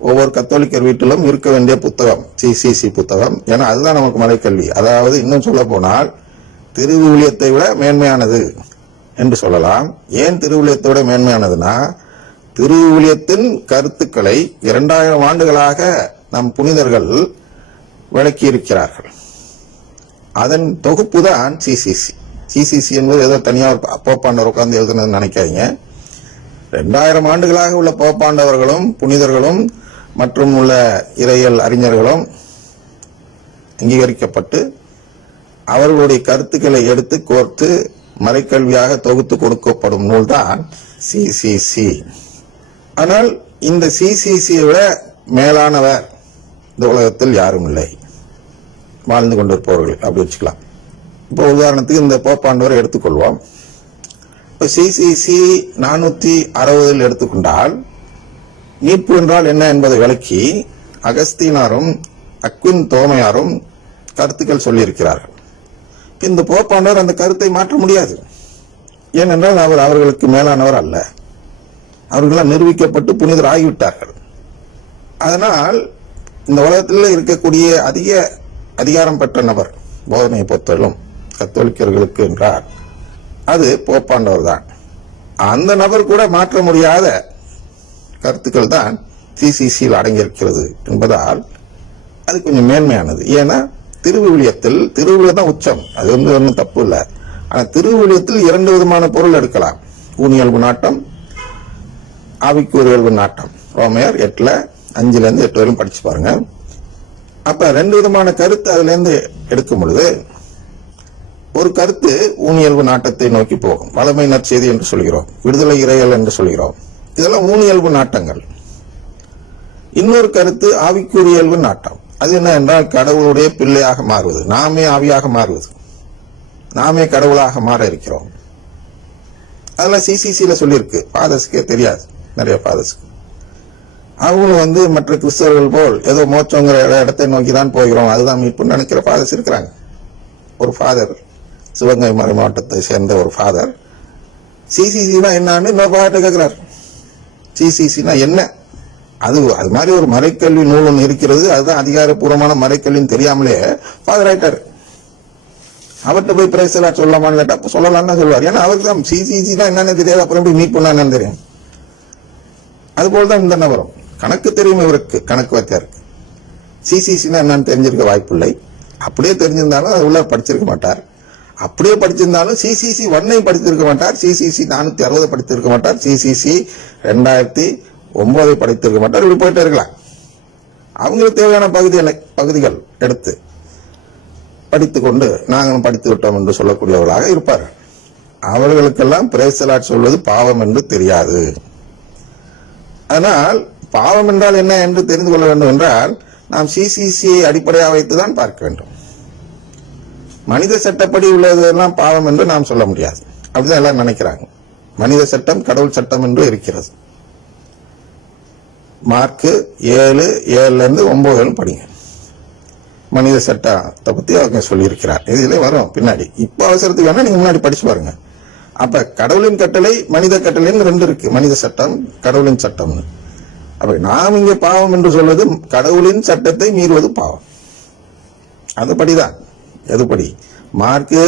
ஒவ்வொரு கத்தோலிக்கர் வீட்டிலும் இருக்க வேண்டிய புத்தகம் சிசிசி புத்தகம். ஏன்னா அதுதான் நமக்கு மறைக்கல்வி. அதாவது இன்னும் சொல்ல போனால் திருவிவிலியத்தை விட மேன்மையானது என்று சொல்லலாம். ஏன் திருவிவிலியத்தை விட மேன்மையானதுன்னா, திருவிவிலியத்தின் கருத்துக்களை 2000 ஆண்டுகளாக நம் புனிதர்கள் விளக்கி இருக்கிறார்கள். அதன் தொகுப்பு தான் சிசிசி. சிசிசி என்பது ஏதோ தனியார் போப்பாண்டவர் உட்கார்ந்து எழுதுனதுன்னு நினைக்காதீங்க. 2000 ஆண்டுகளாக உள்ள போப்பாண்டவர்களும் புனிதர்களும் மற்றும் உள்ள இறையியல் அறிஞர்களும் அங்கீகரிக்கப்பட்டு அவர்களுடைய கருத்துக்களை எடுத்து கோர்த்து மறைக்கல்வியாக தொகுத்து கொடுக்கப்படும் நூல் தான் சிசிசி. ஆனால் இந்த சிசிசியை விட மேலானவர் இந்த உலகத்தில் யாரும் இல்லை, வாழ்ந்து கொண்டிருப்பவர்கள் அப்படி வச்சுக்கலாம். இப்போ உதாரணத்துக்கு இந்த போப்பாண்டவரை எடுத்துக்கொள்வோம். இப்போ சிசிசி 460 எடுத்துக்கொண்டால் மீட்பு என்றால் என்ன என்பதை விளக்கி அகஸ்தீனாரும் அக்வின் தோமையாரும் கருத்துக்கள் சொல்லியிருக்கிறார்கள். இந்த போப்பாண்டவர் அந்த கருத்தை மாற்ற முடியாது. ஏனென்றால் அவர் அவர்களுக்கு மேலானவர் அல்ல. அவர்களால் நிரூபிக்கப்பட்டு புனிதர் ஆகிவிட்டார்கள். அதனால் இந்த உலகத்தில் இருக்கக்கூடிய அதிக அதிகாரம் பெற்ற நபர் போதனையை பொறுத்தவரையிலும் கத்தோலிக்கர்களுக்கு என்றால் அது போப்பாண்டவர் தான். அந்த நபர் கூட மாற்ற முடியாத கருத்துக்கள் தான் சிசிசியில் அடங்கியிருக்கிறது என்பதால் அது கொஞ்சம் மேன்மையானது. ஏன்னா திருவிவிலியம் தான் உச்சம், அது ஒன்றும் தப்பு இல்லை. ஆனால் திருவிவிலியத்தில் 2 விதமான பொருள் எடுக்கலாம். ஊனியல்பு நாட்டம், ஆவிக்குரியல்பு நாட்டம். ரோமையர் 8:5-8 வரையும் படிச்சு பாருங்க. அப்ப 2 விதமான கருத்து அதுல இருந்து எடுக்கும் பொழுது ஒரு கருத்து ஊனியல்பு நாட்டத்தை நோக்கி போகும். வளமை நற்செய்தி என்று சொல்கிறோம், விடுதலை இறையல் என்று சொல்கிறோம். இதெல்லாம் ஊனியல்பு நாட்டங்கள். இன்னொரு கருத்து ஆவிக்குரியல்பு நாட்டம். அது என்ன என்றால் கடவுளுடைய பிள்ளையாக மாறுவது, நாமே ஆவியாக மாறுவது, நாமே கடவுளாக மாற இருக்கிறோம். அதெல்லாம் சிசிசியில சொல்லியிருக்கு. ஃபாதர்ஸ்க்கே தெரியாது, நிறைய ஃபாதர்ஸ்க்கு. அவங்களும் மற்ற கிறிஸ்தவர்கள் போல் ஏதோ மோட்சங்கிற இடத்தை நோக்கி தான் போகிறோம், அதுதான் மீட்புன்னு நினைக்கிற ஃபாதர்ஸ் இருக்கிறாங்க. ஒரு ஃபாதர், சிவகங்கை மறை மாவட்டத்தை சேர்ந்த ஒரு ஃபாதர், சிசிசினா என்னன்னு இன்னொரு ஃபாதர்ட்ட கேட்கிறார். சிசிசினா என்ன? அது மாதிரி ஒரு மறைக்கல்வி நூல் ஒன்று இருக்கிறது, அதுதான் அதிகாரப்பூர்வமான மறைக்கல்வின்னு தெரியாமலே ஃபாதர் ஆயிட்டாரு. அவர்கிட்ட போய் பிரைஸ்ல சொல்லலாமான்னு கேட்டா சொல்லலாம்னு சொல்லுவார். ஏன்னா அவருக்கு தான் சிசிசினா என்னன்னு தெரியாது, அப்புறம் எப்படி மீட் பண்ணா என்னன்னு தெரியும். அதுபோல்தான் இந்த நபரும் கணக்கு தெரியும், இவருக்கு கணக்கு வாத்தியாருக்கு. சிசிசினா என்னன்னு தெரிஞ்சிருக்க வாய்ப்பில்லை. அப்படியே தெரிஞ்சிருந்தாலும் அது உள்ள படிச்சிருக்க மாட்டார். அப்படியே படிச்சிருந்தாலும் சிசிசி 1 படித்திருக்க மாட்டார், சிசிசி 460 படித்திருக்க மாட்டார், சிசிசி 2009 படித்திருக்க மாட்டார். இப்படி போயிட்டே இருக்கலாம். அவங்களுக்கு தேவையான பகுதிகள் எடுத்து படித்துக்கொண்டு நாங்களும் படித்து விட்டோம் என்று சொல்லக்கூடியவர்களாக இருப்பார்கள். அவர்களுக்கெல்லாம் பிரேஸ் தி லார்ட் சொல்வது பாவம் என்று தெரியாது. அதனால் பாவம் என்றால் என்ன என்று தெரிந்து கொள்ள வேண்டும் என்றால் நாம் சிசிசியை அடிப்படையாக வைத்துதான் பார்க்க வேண்டும். மனித சட்டப்படி உள்ளதெல்லாம் பாவம் என்று நாம் சொல்ல முடியாது. அப்படிதான் எல்லாரும் நினைக்கிறாங்க. மனித சட்டம் கடவுள் சட்டம் என்று இருக்கிறது. மார்க் 7:7-9 படிங்க. மனித சட்டத்தை பத்தி அவங்க சொல்லி இருக்கிறார். இதுல வரும் பின்னாடி. இப்ப அவசரத்துக்கு வேணா நீங்க முன்னாடி படிச்சு பாருங்க. அப்ப கடவுளின் கட்டளை மனித கட்டளைன்னு 2 இருக்கு. மனித சட்டம், கடவுளின் சட்டம்னு. அப்ப நாம் இங்க பாவம் என்று சொல்வது கடவுளின் சட்டத்தை மீறுவது பாவம். அதுபடிதான். எதுபடி? மார்க்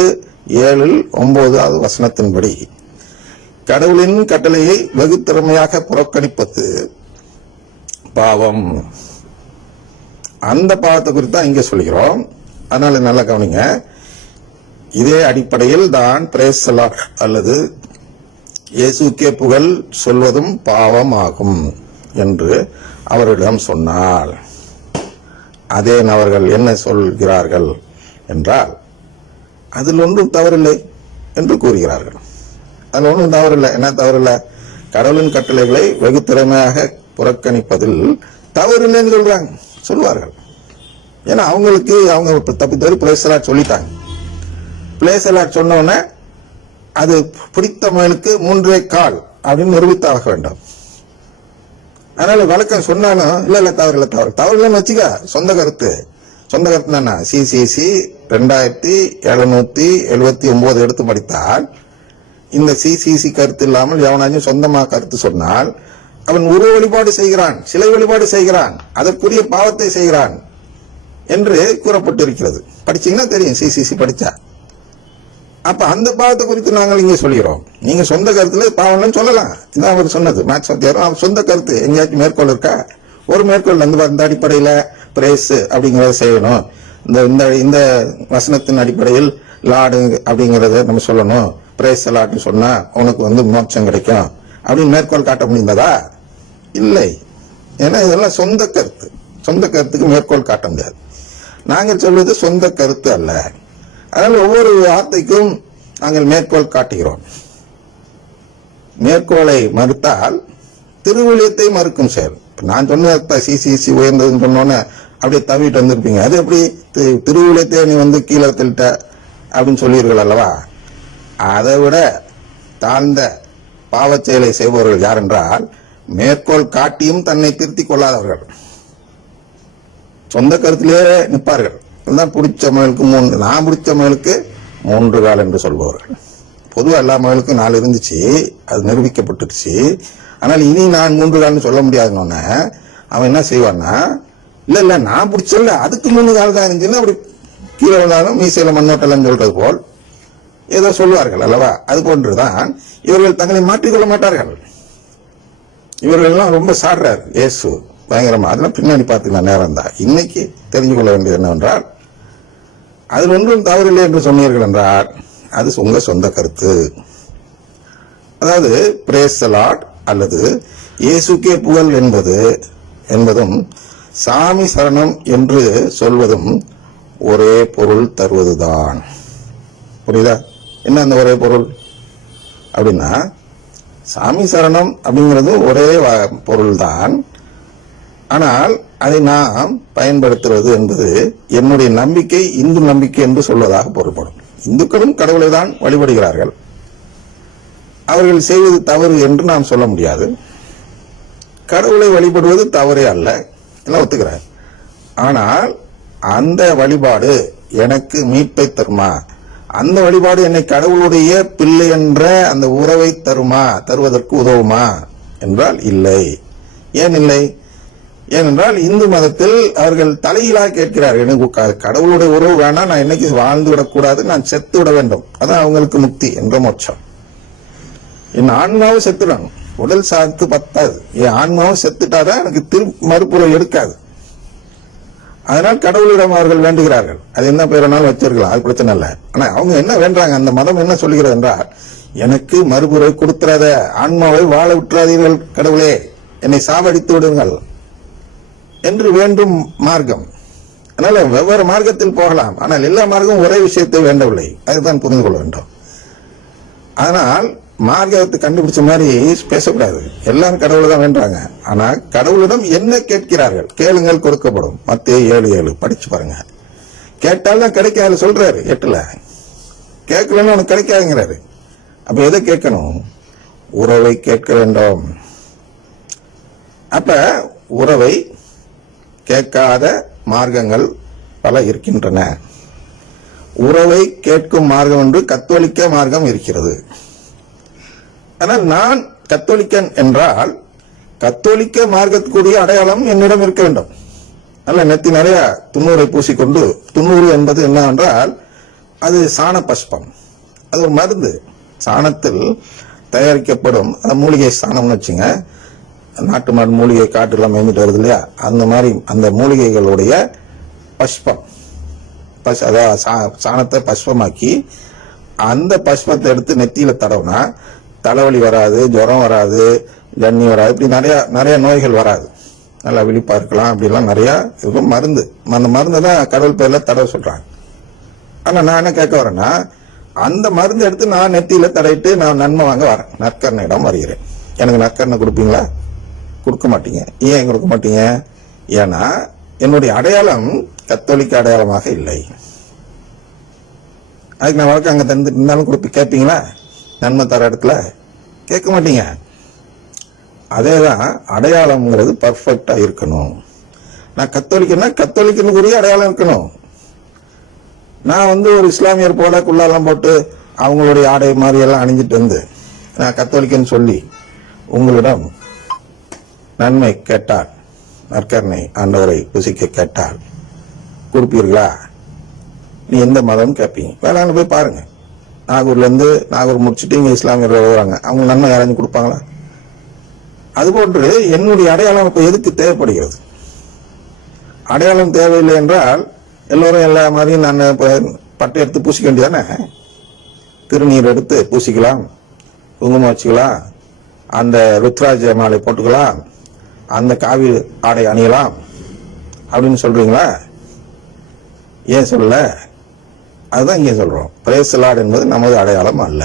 7:9 வசனத்தின்படி கடவுளின் கட்டளையை வெகு திறமையாக புறக்கணிப்பது பாவம். அந்த பாவத்தை குறித்து தான் இங்க சொல்கிறோம். அதனால நல்லா கவனிங்க. இதே அடிப்படையில் தான் பிரேஸ் தி லார்ட் அல்லது இயேசுக்கே புகழ் சொல்வதும் பாவம் ஆகும் என்று அவரிடம் சொன்னால், அதே நபர்கள் என்ன சொல்கிறார்கள் என்றால் அதில் ஒன்றும் தவறில்லை என்று கூறுகிறார்கள். அதில் ஒன்றும் தவறில்லை. என்ன தவறில்லை? கடவுளின் கட்டளைகளை வெகு திறமையாக புறக்கணிப்பதில் தவறில்லைன்னு சொல்வார்கள். ஏன்னா அவங்களுக்கு அவங்க தப்பித்தவரை பிரேஸ் தி லார்ட் சொல்லிட்டாங்க. பிரேஸ் தி லார்ட் சொன்ன உடனே அது பிடித்த மகளுக்கு 3.25 அப்படின்னு நிரூபித்தாக வேண்டும். அதனால வழக்கம் சொன்னாலும் இல்ல தவறில்லைன்னு வச்சுக்க. சொந்த கருத்து என்ன? சிசிசி 2779 எடுத்து படித்தால் இந்த சிசிசி கருத்து இல்லாமல் எவனாச்சும் சொந்தமா கருத்து சொன்னால் அவன் உருவ வழிபாடு செய்கிறான், சிலை வழிபாடு செய்கிறான், அதற்குரிய பாவத்தை செய்கிறான் என்று கூறப்பட்டிருக்கிறது. படிச்சீங்கன்னா தெரியும், சிசிசி படிச்சா. அப்ப அந்த பாவத்தை குறித்து நாங்கள் இங்கே சொல்கிறோம். நீங்க சொந்த கருத்துல பாவம்னு சொல்லலாம். இதான் அவர் சொன்னது மேக்ஸ் வாத்தியாரும். அவர் சொந்த கருத்து எங்கேயாச்சும் மேற்கோள் இருக்கா? ஒரு மேற்கோள் இந்த அடிப்படையில பிரேஸ் அப்படிங்கறத செய்யணும், இந்த இந்த வசனத்தின் அடிப்படையில் லாடு அப்படிங்கறத நம்ம சொல்லணும், பிரேஸ் லாட்னு சொன்னா உனக்கு மோட்சம் கிடைக்கும் அப்படின்னு மேற்கோள் காட்ட முடிந்ததா? இல்லை. ஏன்னா இதெல்லாம் சொந்த கருத்து. சொந்த கருத்துக்கு மேற்கோள் காட்ட முடியாது. நாங்கள் சொல்வது சொந்த கருத்து அல்ல. அதனால ஒவ்வொரு வார்த்தைக்கும் நாங்கள் மேற்கோள் காட்டுகிறோம். மேற்கோளை மறுத்தால் திருவிழியத்தை மறுக்கும் செயல். நான் சொன்ன சிசிசி உயர்ந்ததுன்னு சொன்னோன்னே அப்படியே தவிட்டு வந்திருப்பீங்க. அது எப்படி திருவிழியத்தை நீ கீழே தள்ளிட்ட அப்படின்னு சொல்லியிருக்கீர்கள் அல்லவா? அதை விட தாழ்ந்த பாவச் செயலை செய்பவர்கள் யார் என்றால், மேற்கோள் காட்டியும் தன்னை திருத்திக் கொள்ளாதவர்கள், சொந்த கருத்திலே நிற்பார்கள். பிடிச்ச மகளுக்கு 3, நான் பிடிச்ச மகளுக்கு 3 கால் என்று சொல்பவர்கள். பொதுவாக எல்லா மகளுக்கும் 4 இருந்துச்சு, அது நிரூபிக்கப்பட்டுருச்சு. ஆனால் இனி நான் 3 கால்னு சொல்ல முடியாதுன்னு அவன் என்ன செய்வான்னா, இல்ல நான் பிடிச்சல அதுக்கு 3 கால் தான் இருந்துச்சுன்னு அப்படி கீழே வந்தாலும் மீசையில மண்ணோட்டெல்லாம் சொல்றது போல் ஏதோ சொல்வார்கள் அல்லவா? அது போன்றுதான் இவர்கள் தங்களை மாற்றிக்கொள்ள மாட்டார்கள். இவர்கள் எல்லாம் ரொம்ப சாடுறாரு இயேசு பயங்கரமா. அதெல்லாம் பின்னாடி பார்த்துக்கலாம், நேரம் தான். இன்னைக்கு தெரிஞ்சு கொள்ள வேண்டியது என்னவென்றால், அதில் ஒன்றும் தவறில்லை என்று சொன்னீர்கள் என்றால் அது உங்க சொந்த கருத்து. அதாவது பிரேஸ் தி லார்ட் அல்லது இயேசுக்கே புகழ் என்பதும் சாமி சரணம் என்று சொல்வதும் ஒரே பொருள் தருவதுதான். புரியுதா? என்ன அந்த ஒரே பொருள் அப்படின்னா, சாமி சரணம் அப்படிங்கிறது ஒரே பொருள் தான். ஆனால் அதை நாம் பயன்படுத்துவது என்பது என்னுடைய நம்பிக்கை இந்து நம்பிக்கை என்று சொல்வதாக பொருள்படும். இந்துக்களும் கடவுளை தான் வழிபடுகிறார்கள். அவர்கள் செய்வது தவறு என்று நாம் சொல்ல முடியாது. கடவுளை வழிபடுவது தவறே அல்ல, எல்லாம் ஒத்துக்கிறார். ஆனால் அந்த வழிபாடு எனக்கு மீட்பை தருமா, அந்த வழிபாடு என்னை கடவுளுடைய பிள்ளை என்ற அந்த உறவை தருவதற்கு உதவுமா என்றால் இல்லை. ஏன் இல்லை? ஏனென்றால் இந்து மதத்தில் அவர்கள் தலையிலாக கேட்கிறார்கள், எனக்கு கடவுளுடைய உறவு வேணாம், நான் என்னைக்கு வாழ்ந்து விடக்கூடாது, நான் செத்து விட வேண்டும், அதான் அவங்களுக்கு முக்தி என்ற மோட்சம். என் ஆன்மாவும் செத்துடணும், உடல் சாத்து பத்தாது, என் ஆன்மாவும் செத்துட்டாதான் எனக்கு மறுபுறம் எடுக்காது. அதனால் கடவுளிடம் அவர்கள் வேண்டுகிறார்கள். அது என்ன பேரனாலும் வச்சிருக்கலாம், அது பிரச்சனை இல்லை. ஆனா அவங்க என்ன வேண்டாங்க, அந்த மதம் என்ன சொல்லுகிறது என்றால், எனக்கு மறுபுறை கொடுத்துறாத, ஆன்மாவை வாழ விட்டுறாதீர்கள் கடவுளே, என்னை சாவடித்து விடுங்கள் என்று வேண்டும் மார்க்கம். அதனால வெவ்வேறு மார்க்கத்தில் போகலாம், ஆனால் எல்லா மார்க்கமும் ஒரே விஷயத்தை வேண்டவில்லை. அதுதான் புரிந்து கொள்ள வேண்டும். அதனால் மார்க்கத்தை கண்டுபிடிச்ச மாதிரி பேசக்கூடாது. எல்லாரும் கடவுளை தான் வேண்டாங்க. ஆனா கடவுளிடம் என்ன கேட்கிறார்கள், கேளுங்கள் கொடுக்கப்படும். மத்தேயு 7:7 படிச்சு பாருங்க. கேட்டால்தான் கிடைக்காது சொல்றாரு 8ல. கேட்கலன்னு உனக்கு கிடைக்காதுங்கிறாரு. அப்ப எதை கேட்கணும்? உறவை கேட்க வேண்டும். அப்ப உறவை கேட்காத மார்க்கங்கள் பல இருக்கின்றன. உறவை கேட்கும் மார்க்கம் என்று கத்தோலிக்க மார்க்கம் இருக்கிறது. ஆனால் நான் கத்தோலிக்கன் என்றால் கத்தோலிக்க மார்க்கத்துக்குரிய அடையாளம் என்னிடம் இருக்க வேண்டும். நல்ல நெத்தி நிறைய துண்ணூரை பூசிக்கொண்டு, துண்ணூறு என்பது என்னவென்றால் அது சாண பஸ்பம், அது ஒரு மருந்து. சாணத்தில் தயாரிக்கப்படும் அந்த மூலிகை சாணம்னு வச்சுங்க. நாட்டு மாடு மூலிகை காட்டுலாம் மேய்ந்துட்டு வருது இல்லையா, அந்த மாதிரி அந்த மூலிகைகளுடைய பஸ்பம், அதாவது சாணத்தை பஸ்பமாக்கி அந்த பஸ்பத்தை எடுத்து நெத்தியில தடவுனா தலைவலி வராது, ஜுரம் வராது, ஜன்னி வராது, இப்படி நிறைய நோய்கள் வராது. நல்லா விழிப்பா இருக்கலாம். அப்படிலாம் நிறைய இருக்கும் மருந்து. அந்த மருந்தை தான் கடவுள் பேர்ல தடவை சொல்றாங்க. ஆனா நான் என்ன கேட்க வரேன்னா, அந்த மருந்து எடுத்து நான் நெத்தியில தடவிட்டு நான் நன்மை வாங்க வரேன், நற்கரணையிடம் வருகிறேன். எனக்கு நற்கரணை கொடுப்பீங்களா? கொடுக்க மாட்டீங்க. ஏன் கொடுக்க மாட்டீங்க? ஏன்னா என்னுடைய அடையாளம் கத்தோலிக்க அடையாளமாக இல்லை. அதுக்கு நான் வழக்கு அங்க தந்துட்டு இருந்தாலும் கேட்பீங்களா? நன்மை தர இடத்துல கேட்க மாட்டீங்க. அதேதான் அடையாளம்ங்கிறது பர்ஃபெக்டா இருக்கணும். நான் கத்தோலிக்கன்னா கத்தோலிக்கனுக்குரிய அடையாளம் இருக்கணும். நான் ஒரு இஸ்லாமியர் போல குள்ளாலாம் போட்டு அவங்களுடைய ஆடை மாதிரி எல்லாம் அணிஞ்சிட்டு வந்து நான் கத்தோலிக்கன்னு சொல்லி உங்களிடம் நன்மை கேட்டால், நற்கருணை ஆண்டவரை புசிக்க கேட்டால் கொடுப்பீர்களா? நீ எந்த மதம் கேட்பீங்க? வேளாண் போய் பாருங்க. நாகூர் முடிச்சுட்டு இங்க இஸ்லாமியர்கள் வருவாங்க, அவங்க நன்மை யாராச்சும் கொடுப்பாங்களா? அதுபோன்று என்னுடைய அடையாளம் இப்ப எதுக்கு தேவைப்படுகிறது? அடையாளம் தேவையில்லை என்றால் எல்லோரும் எல்லா மாதிரியும் நான் பட்டை எடுத்து பூசிக்க வேண்டியதானே? திருநீர் எடுத்து பூசிக்கலாம், குங்குமம் வச்சுக்கலாம், அந்த ருத்ராஜ மாலை போட்டுக்கலாம், அந்த காவி ஆடை அணியலாம் அப்படின்னு சொல்றீங்களா? ஏன் சொல்லல? அதுதான் இங்கே சொல்றோம். பிரேஸ் தி லார்ட் என்பது நமது அடையாளம் அல்ல.